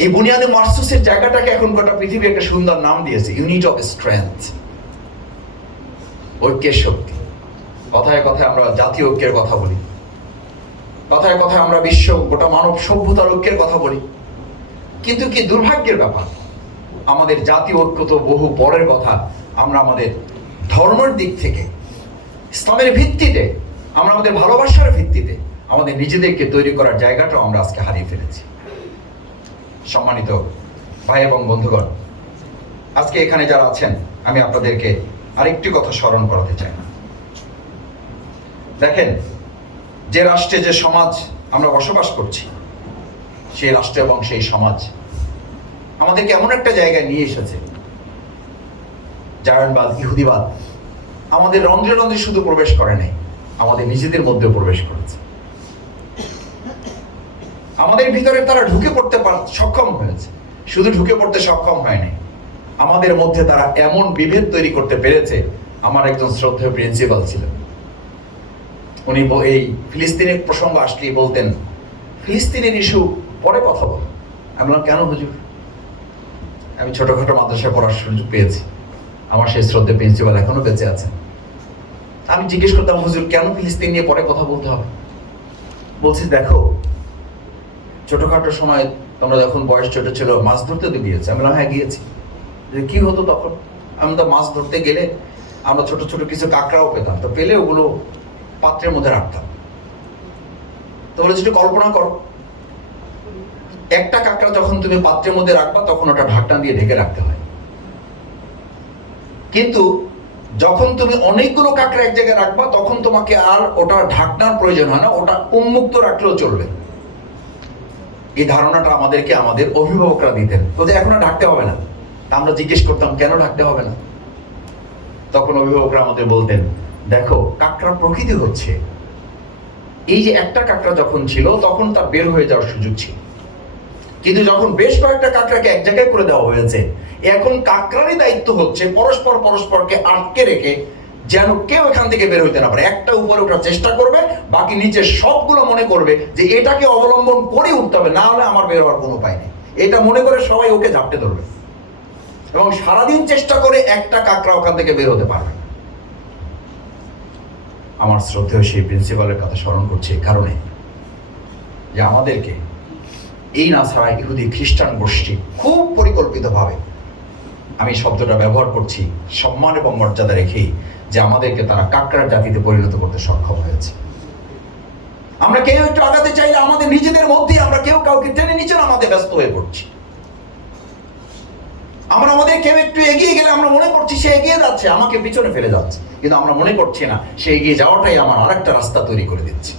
এই বুনিয়াদে মারসুসের জায়গাটাকে এখন গোটা পৃথিবী একটা সুন্দর নাম দিয়েছে, ইউনিট অফ স্ট্রেংথ, ঐক্যের শক্তি। কথায় কথায় আমরা জাতীয় ঐক্যের কথা বলি, কথায় কথায় আমরা বিশ্ব গোটা মানব সভ্যতার ঐক্যের কথা বলি, কিন্তু কি দুর্ভাগ্যের ব্যাপার, আমাদের জাতীয় ঐক্য তো বহু পরের কথা। আমরা আমাদের ধর্মের দিক থেকে, ইসলামের ভিত্তিতে, আমরা আমাদের ভালোবাসার ভিত্তিতে আমাদের নিজেদেরকে তৈরি করার জায়গাটাও আমরা আজকে হারিয়ে ফেলেছি। সম্মানিত ভাই এবং বন্ধুগণ, আজকে এখানে যারা আছেন, আমি আপনাদেরকে আরেকটি কথা স্মরণ করাতে চাই না। দেখেন, যে রাষ্ট্রে যে সমাজ আমরা বসবাস করছি, সেই রাষ্ট্র এবং সেই সমাজ আমাদেরকে এমন একটা জায়গায় নিয়ে এসেছে, জায়নবাদ, ইহুদিবাদ আমাদের রন্ধ্রে রন্ধ্রে শুধু প্রবেশ করে নাই, আমাদের নিজেদের মধ্যেও প্রবেশ করেছে। আমাদের ভিতরে তারা ঢুকে পড়তে সক্ষম হয়েছে, শুধু ঢুকে পড়তে সক্ষম হয়নি, আমাদের মধ্যে তারা এমন বিভেদ তৈরি করতে পেরেছে। আমার একজন শ্রদ্ধেয় প্রিন্সিপাল ছিলেন, উনি এই ফিলিস্তিনের প্রসঙ্গ আসলেই বলতেন, ফিলিস্তিনের ইস্যু পরে কথা বল। আমি বললাম, কেন হুজুর? আমি ছোটখাটো মাদ্রাসায় পড়ার সুযোগ পেয়েছি, আমার সেই শ্রদ্ধেয় প্রিন্সিপাল এখনো বেঁচে আছেন। আমি জিজ্ঞেস করতাম, হুজুর কেন ফিলিস্তিন নিয়ে পরে কথা বলতে হবে? বলছি, দেখো, ছোটখাটো সময় তোমরা যখন বয়স ছোট ছিল মাছ ধরতে তো গিয়েছে। আমি বললাম, হ্যাঁ গিয়েছি। কি হতো তখন? আমি তো মাছ ধরতে গেলে আমরা ছোট ছোট কিছু কাঁকড়াও পেতাম, তো পেলে ওগুলো পাত্রের মধ্যে রাখতাম। তো বলেছি, একটু কল্পনা করো, একটা কাঁকড়া যখন তুমি পাত্রের মধ্যে রাখবা তখন ওটা ঢাকনা দিয়ে ঢেকে রাখতে হয়, কিন্তু যখন তুমি অনেকগুলো কাঁকড়া এক জায়গায় রাখবা তখন তোমাকে আর ওটা ঢাকনার প্রয়োজন হয় না, ওটা উন্মুক্ত রাখলেও চলবে। এই ধারণাটা আমাদেরকে আমাদের অভিভাবকরা দিতেন, বলতে এখন আর ঢাকতে হবে না। আমরা জিজ্ঞেস করতাম, কেন ঢাকতে হবে না? তখন অভিভাবকরা আমাদের বলতেন, দেখো, কাঁকড়ার প্রকৃতি হচ্ছে এই যে একটা কাঁকড়া যখন ছিল তখন তার বের হয়ে যাওয়ার সুযোগ ছিল, কিন্তু যখন বেশ কয়েকটা কাঁকড়াকে এক জায়গায় করে দেওয়া হয়েছে, এখন কাঁকড়ারই দায়িত্ব হচ্ছে পরস্পরকে আটকে রেখে যেন কেউ এখান থেকে বের হইতে না পারে। একটা উপরে ওঠার চেষ্টা করবে, বাকি নিচে সবগুলো মনে করবে যে এটাকে অবলম্বন করে উঠতে হবে, না হলে আমার বের হওয়ার কোনো উপায় নেই। এটা মনে করে সবাই ওকে ঝাপটে ধরবে এবং সারাদিন চেষ্টা করে একটা কাঁকড়া ওখান থেকে বের হতে পারবে। আমার শ্রদ্ধেয় সেই প্রিন্সিপালের কথা স্মরণ করছি এই কারণে যে আমাদেরকে এই নাসারা ইহুদি খ্রিস্টান গোষ্ঠী খুব পরিকল্পিতভাবে, আমি শব্দটা ব্যবহার করছি সম্মান এবং মর্যাদা রেখেই, যে আমাদেরকে তারা কাঁকড়ার জাতিতে পরিণত করতে সক্ষম হয়েছে। আমরা কেউ একটু আগাতে চাইলে আমাদের নিজেদের মধ্যেই আমরা কেউ কাউকে টেনে নিচে আমাদের ব্যস্ত হয়ে পড়ছি। আমরা আমাদের কেউ একটু এগিয়ে গেলে আমরা মনে করছি সে এগিয়ে যাচ্ছে, আমাকে পিছনে ফেলে যাচ্ছে, কিন্তু আমরা মনে করছি না সে এগিয়ে যাওয়াটাই আমার আরেকটা রাস্তা তৈরি করে দিচ্ছে।